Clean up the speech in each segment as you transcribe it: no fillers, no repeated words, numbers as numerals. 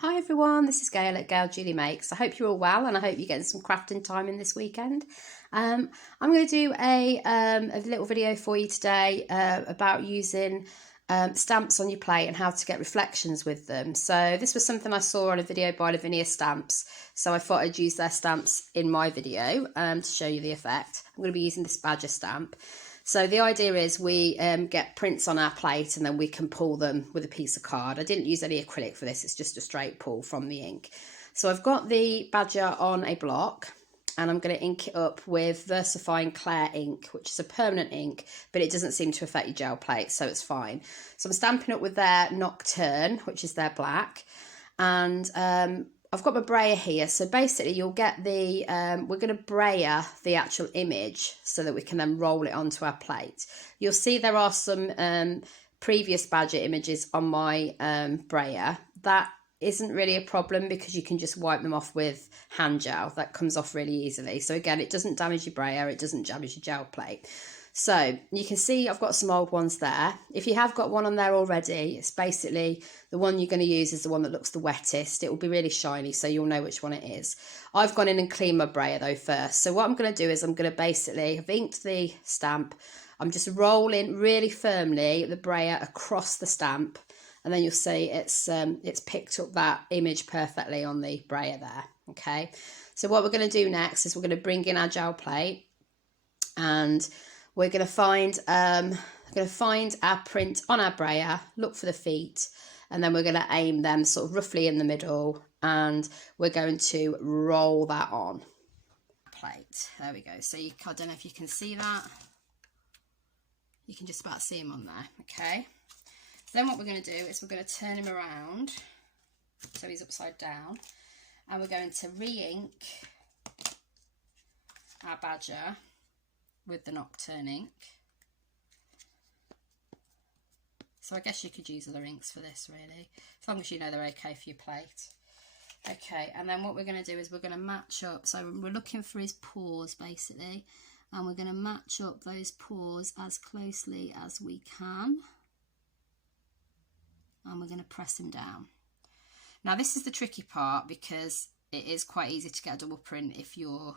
Hi everyone, this is Gail at Gail Julie Makes. I hope you're all well and I hope you're getting some crafting time in this weekend. I'm going to do a little video for you today about using stamps on your plate and how to get reflections with them. So this was something I saw on a video by Lavinia Stamps, so I thought I'd use their stamps in my video to show you the effect. I'm going to be using this badger stamp. So the idea is we get prints on our plate and then we can pull them with a piece of card. I didn't use any acrylic for this, it's just a straight pull from the ink. So I've got the badger on a block and I'm going to ink it up with VersaFine Clear ink, which is a permanent ink, but it doesn't seem to affect your gel plate, so it's fine. So I'm stamping up with their Nocturne, which is their black, and I've got my brayer here. So basically you'll get the, we're going to brayer the actual image so that we can then roll it onto our plate. You'll see there are some previous badger images on my brayer. That isn't really a problem because you can just wipe them off with hand gel. That comes off really easily. So again, it doesn't damage your brayer, it doesn't damage your gel plate. So you can see I've got some old ones there. If you have got one on there already, it's basically the one you're going to use is the one that looks the wettest. It will be really shiny, so you'll know which one it is. I've gone in and cleaned my brayer though first. So what I'm going to do is I'm going to basically, I've inked the stamp. I'm just rolling really firmly the brayer across the stamp, and then you'll see it's picked up that image perfectly on the brayer there. Okay. So what we're going to do next is we're going to bring in our gel plate, and we're going to find our print on our brayer, look for the feet, and then we're going to aim them sort of roughly in the middle, and we're going to roll that on plate. There we go. So I don't know if you can see that. You can just about see him on there. Okay. So then what we're going to do is we're going to turn him around so he's upside down, and we're going to re-ink our badger with the Nocturne ink. So I guess you could use other inks for this really, as long as you know they're okay for your plate. Okay, and then what we're going to do is we're going to match up, so we're looking for his paws basically, and we're going to match up those paws as closely as we can, and we're going to press him down. Now this is the tricky part because it is quite easy to get a double print if you're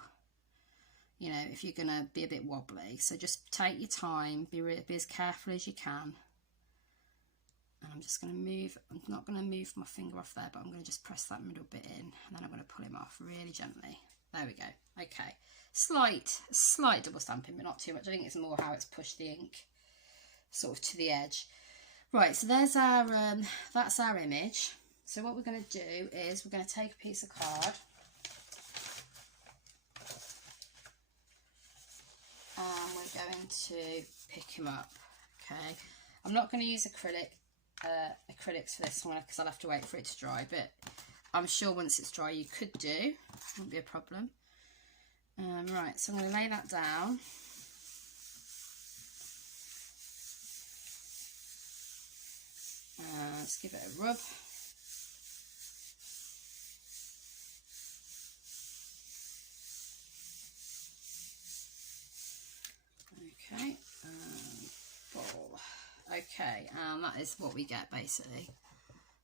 going to be a bit wobbly. So just take your time, be as careful as you can. And I'm just going to move, I'm not going to move my finger off there, but I'm going to just press that middle bit in, and then I'm going to pull him off really gently. There we go. Okay. Slight double stamping, but not too much. I think it's more how it's pushed the ink sort of to the edge. Right, so there's our, that's our image. So what we're going to do is we're going to take a piece of card, and we're going to pick him up. Okay, I'm not going to use acrylics for this one because I'll have to wait for it to dry, but I'm sure once it's dry you could do, won't be a problem. Right, so I'm going to lay that down. Let's give it a rub. Okay, ball. Okay, and that is what we get basically.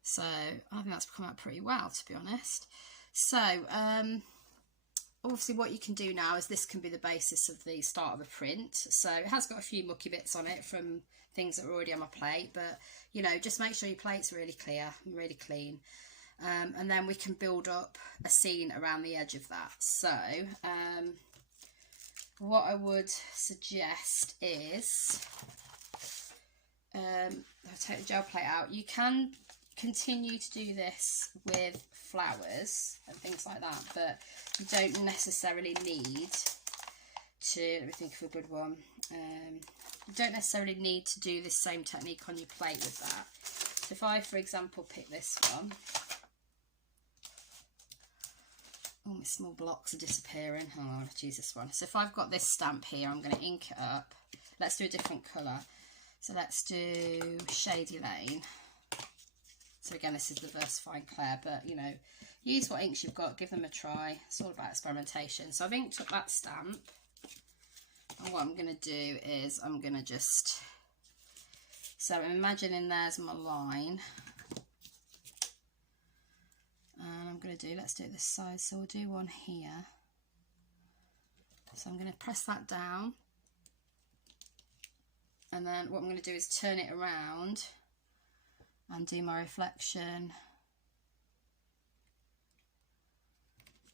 So I think that's come out pretty well, to be honest. So obviously what you can do now is this can be the basis of the start of a print. So it has got a few mucky bits on it from things that are already on my plate, but you know, just make sure your plate's really clear and really clean. And then we can build up a scene around the edge of that. So what I would suggest is I'll take the gel plate out. You can continue to do this with flowers and things like that, but you don't necessarily need to, let me think of a good one. You don't necessarily need to do this same technique on your plate with that. So if I, for example, pick this one, oh, my small blocks are disappearing. Oh, I'll choose this one. So if I've got this stamp here, I'm going to ink it up. Let's do a different colour. So let's do Shady Lane. So again, this is the VersaFine Clear, but you know, use what inks you've got, give them a try. It's all about experimentation. So I've inked up that stamp, and what I'm going to do is I'm going to just, so I'm imagining there's my line, going to do, let's do it this side. So we'll do one here. So I'm going to press that down. And then what I'm going to do is turn it around and do my reflection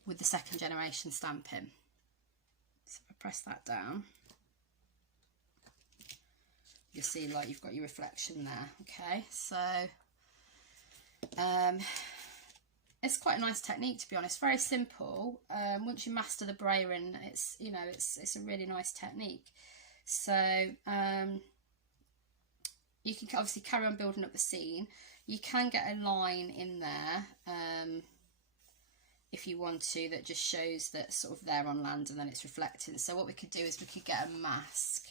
with the second generation stamping. So if I press that down, you'll see like you've got your reflection there. Okay, so it's quite a nice technique, to be honest. Very simple. Once you master the brayering, it's, you know, it's a really nice technique. So you can obviously carry on building up the scene. You can get a line in there if you want to, that just shows that sort of they're on land and then it's reflecting. So what we could do is we could get a mask,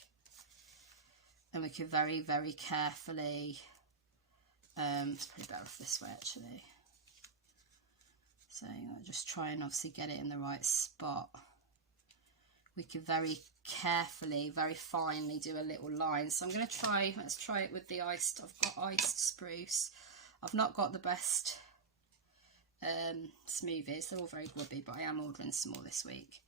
and we could very, very carefully, it's probably better off this way actually. So I'll just try and obviously get it in the right spot. We could very carefully, very finely do a little line. So I'm going to try, let's try it with the iced, I've got iced spruce. I've not got the best smoothies, they're all very grubby, but I am ordering some more this week.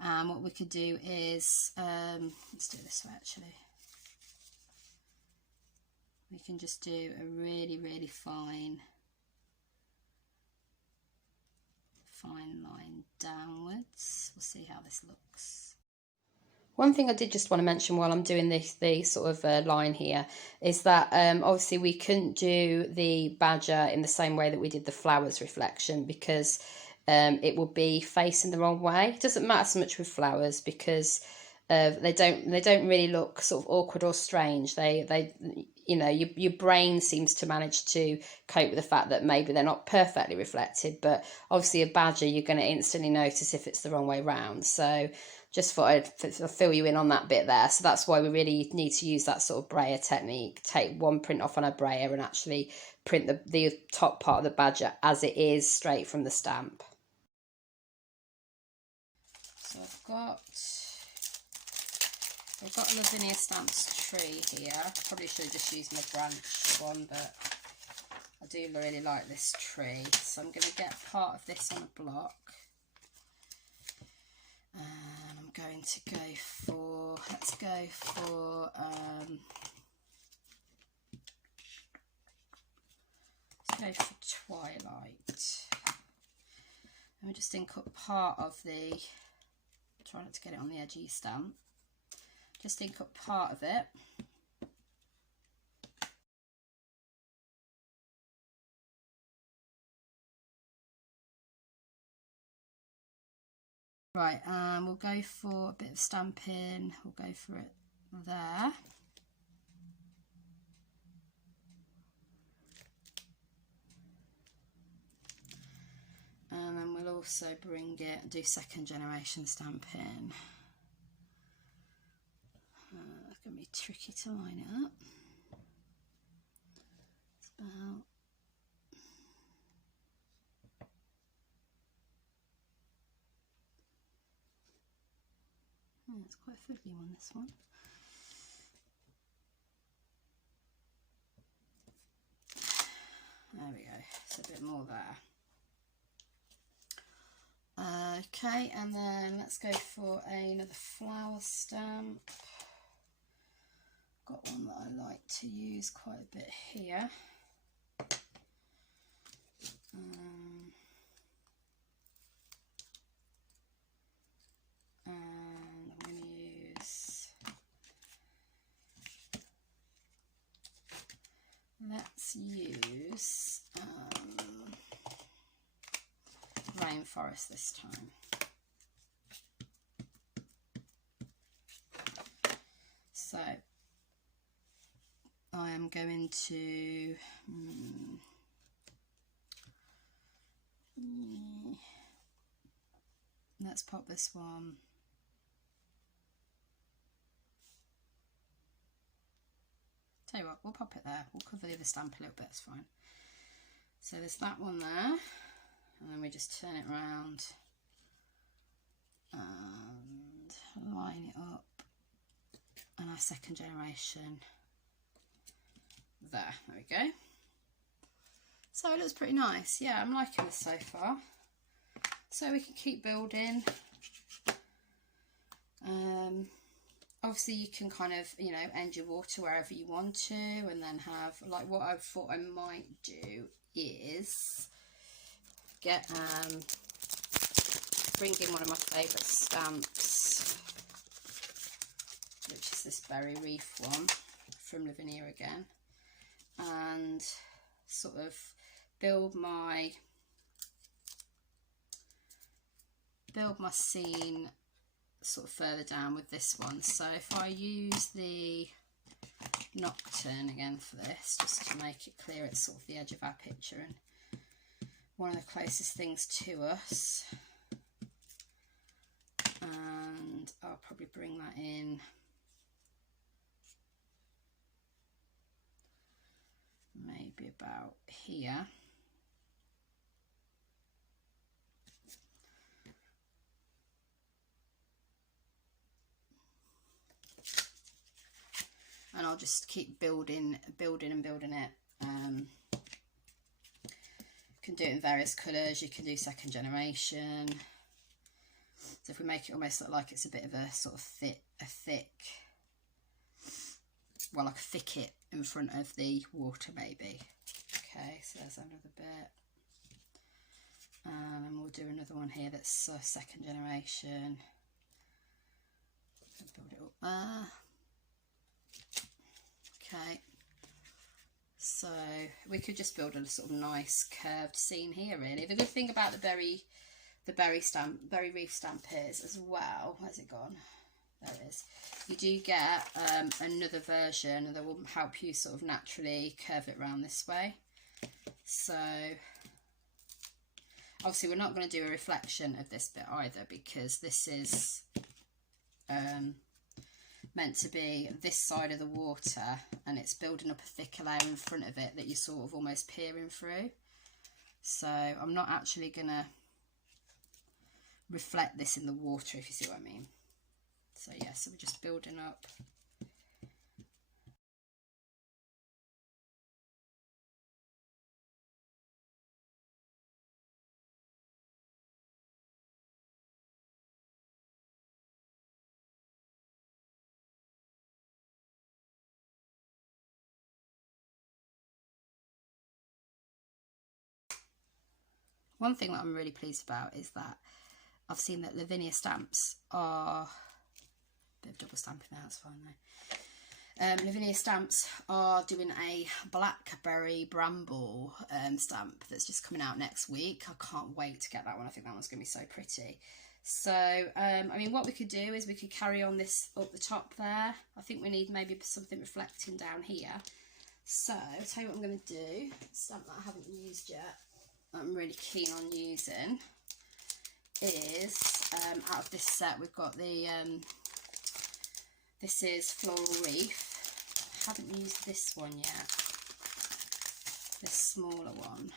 What we could do is, let's do it this way actually. We can just do a really, really fine line downwards. We'll see how this looks. One thing I did just want to mention while I'm doing the sort of line here is that obviously we couldn't do the badger in the same way that we did the flowers reflection, because it will be facing the wrong way. It doesn't matter so much with flowers because they don't really look sort of awkward or strange. They you know, your brain seems to manage to cope with the fact that maybe they're not perfectly reflected, but obviously a badger you're going to instantly notice if it's the wrong way round. So just thought I'd fill you in on that bit there. So that's why we really need to use that sort of brayer technique. Take one print off on a brayer and actually print the top part of the badger as it is straight from the stamp. So I've got a Lavinia Stamps tree here. Probably should have just used my branch one, but I do really like this tree. So I'm going to get part of this on a block. And I'm going to go for, let's go for, Twilight. And we just ink up part of the, try not to get it on the edgy stamp. Just ink up part of it. Right, we'll go for a bit of stamping. We'll go for it there. And then we'll also bring it, do second generation stamping. It's going to be tricky to line it up. It's about, it's quite a fiddly one, this one. There we go, it's a bit more there. Okay, and then let's go for another flower stamp. Got one that I like to use quite a bit here. And I'm going to use, let's use Rainforest this time. So I am going to let's pop this one. Tell you what, we'll pop it there. We'll cover the other stamp a little bit, it's fine. So there's that one there, and then we just turn it around and line it up, and our second generation there we go. So it looks pretty nice. Yeah, I'm liking this so far. So we can keep building. Obviously you can kind of, you know, end your water wherever you want to, and then have, like, what I thought I might do is get, bring in one of my favourite stamps, which is this berry wreath one from Lavinia again, and sort of build my scene sort of further down with this one. So if I use the Nocturne again for this, just to make it clear it's sort of the edge of our picture and one of the closest things to us, and I'll probably bring that in maybe about here. And I'll just keep building and building it. You can do it in various colours. You can do second generation. So if we make it almost look like it's a bit of a sort of thick, well, like a thicket in front of the water maybe. Okay, so there's another bit. And we'll do another one here that's second generation. Build it up there. Okay, so we could just build a sort of nice curved scene here really. The good thing about the berry wreath stamp is as well, where's it gone? There it is. You do get another version that will help you sort of naturally curve it around this way. So obviously we're not going to do a reflection of this bit either, because this is meant to be this side of the water, and it's building up a thicker layer in front of it that you're sort of almost peering through. So I'm not actually going to reflect this in the water, if you see what I mean. So yeah, so we're just building up. One thing that I'm really pleased about is that I've seen that Lavinia Stamps are, a bit of double stamping there, that's fine though. Lavinia Stamps are doing a blackberry bramble stamp that's just coming out next week. I can't wait to get that one. I think that one's going to be so pretty. So, I mean, what we could do is we could carry on this up the top there. I think we need maybe something reflecting down here. So, I'll tell you what I'm going to do. Stamp that I haven't used yet, I'm really keen on using, is out of this set we've got the this is Floral Reef. I haven't used this one yet, this smaller one,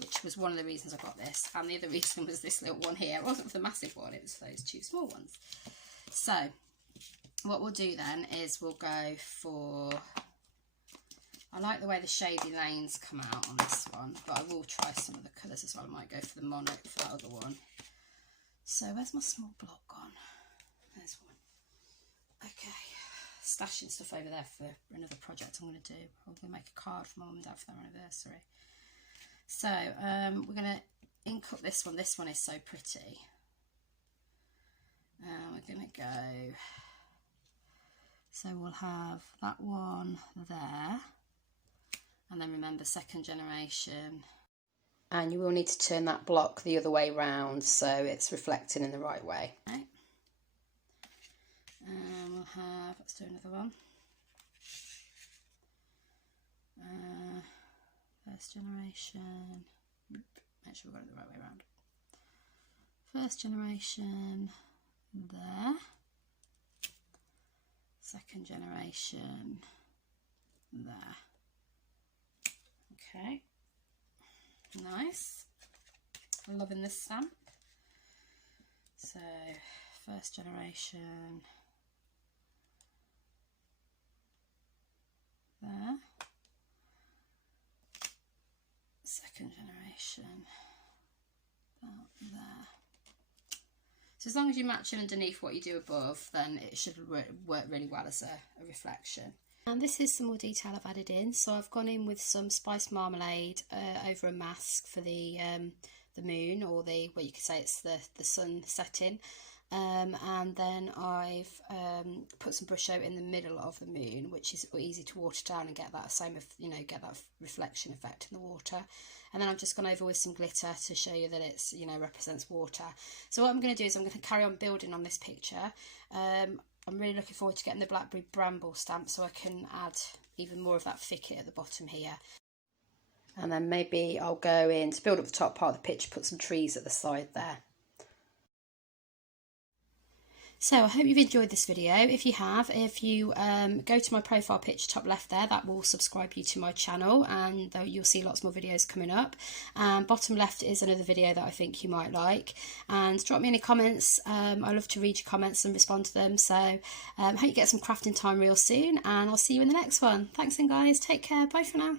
which was one of the reasons I got this, and the other reason was this little one here. It wasn't for the massive one, it was for those two small ones. So what we'll do then is we'll go for, I like the way the shady lanes come out on this one, but I will try some of the colours as well. I might go for the mono for that other one. So where's my small block gone? There's one. Okay, stashing stuff over there for another project I'm going to do. I'm going to make a card for Mum and Dad for their anniversary. So we're going to ink up this one. This one is so pretty. We're going to go, so we'll have that one there. And then remember, second generation. And you will need to turn that block the other way round so it's reflecting in the right way. Okay. And we'll have, let's do another one. First generation. Make sure we've got it the right way around. First generation there. Second generation there. Okay, nice. I'm loving this stamp. So, first generation there. Second generation about there. So as long as you match it underneath what you do above, then it should work really well as a reflection. And this is some more detail I've added in. So I've gone in with some spiced marmalade over a mask for the moon, or what you could say it's the sun setting. And then I've put some brush out in the middle of the moon, which is easy to water down and get that get that reflection effect in the water. And then I've just gone over with some glitter to show you that it's represents water. So what I'm going to do is I'm going to carry on building on this picture. I'm really looking forward to getting the blackberry bramble stamp so I can add even more of that thicket at the bottom here. And then maybe I'll go in to build up the top part of the picture, put some trees at the side there. So I hope you've enjoyed this video. If you have, if you go to my profile picture top left there, that will subscribe you to my channel, and you'll see lots more videos coming up. Bottom left is another video that I think you might like, and drop me any comments. I love to read your comments and respond to them. So hope you get some crafting time real soon, and I'll see you in the next one. Thanks then guys, take care, bye for now.